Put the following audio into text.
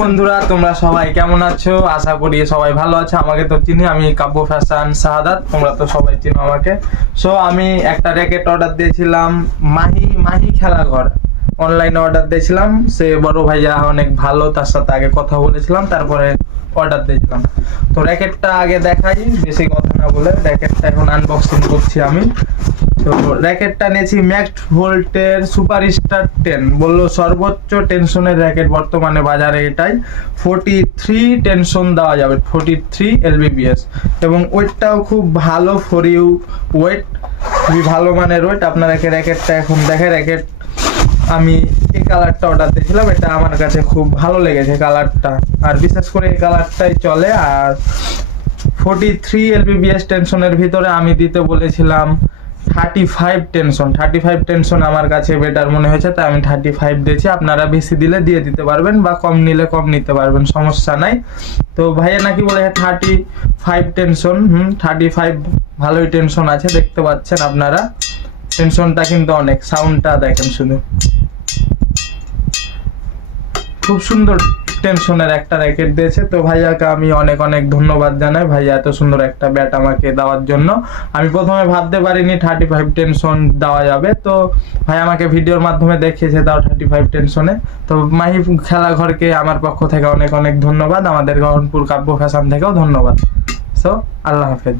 বন্ধুরা, তোমরা সবাই কেমন আছো? আশা করি সবাই ভালো আছো। আমাকে তো চিনি, আমি কাব্য ফ্যাশন শাহাদাত, তোমরা তো সবাই চিনো আমাকে। সো আমি একটা র্যাকেট অর্ডার দিয়েছিলাম মাহি খেলাঘর, অনলাইনে অর্ডার দিয়েছিলাম। সে বড় ভাইয়া অনেক ভালো, তার সাথে আগে কথা বলেছিলাম, তারপরে অর্ডার দিয়েছিলাম। তো র্যাকেটটা আগে দেখাই, বেশি কথা না বলে। র্যাকেটটা এখন আনবক্সিং করছি আমি। তো র্যাকেটটা নিয়েছি ম্যাক্স ভোল্টের সুপারস্টার 10, বললো সর্বোচ্চ টেনশনের র্যাকেট বর্তমানে বাজারে এটাই। 43 টেনশন দেওয়া যাবে, 43 LBPS, এবং ওয়েটটাও খুব ভালো, ফর ইউ ওয়েট, খুবই ভালো মানের ওয়েট। আপনাদেরকে র্যাকেটটা এখন দেখে। র্যাকেট আমি এই কালারটা অর্ডার দিয়েছিলাম, এটা আমার কাছে খুব ভালো লেগেছে কালারটা, আর বিশেষ করে এই কালারটাই চলে। আর 43 LBPS টেনশনের ভিতরে আমি দিতে বলেছিলাম 35 টেনশন। 35 টেনশন আমার কাছে বেটার মনে হয়েছে, তাই আমি 35 দিয়েছি। আপনারা বেশি দিলে দিয়ে দিতে পারবেন, বা কম নিলে কম নিতে পারবেন, সমস্যা নাই। তো ভাইয়া নাকি বলে 35 টেনশন, 35 ভালোই টেনশন আছে, দেখতে পাচ্ছেন আপনারা। টেনশনটা কিন্তু অনেক, সাউন্ডটা দেখেন শুধু, খুব সুন্দর টেনশনের একটা র্যাকেট দিয়েছে। তো ভাইয়াকে আমি অনেক অনেক ধন্যবাদ জানাই, ভাইয়া এত সুন্দর একটা ব্যাট আমাকে দেওয়ার জন্য। আমি প্রথমে ভাবতে পারিনি 35 টেনশন দেওয়া যাবে, তো ভাই আমাকে ভিডিওর মাধ্যমে দেখিয়েছে তাও 35 টেনশনে। তো মাহি খেলাঘরকে আমার পক্ষ থেকে অনেক অনেক ধন্যবাদ, আমাদের গহনপুর কাব্য ফ্যাশন থেকেও ধন্যবাদ। সো আল্লাহ হাফেজ।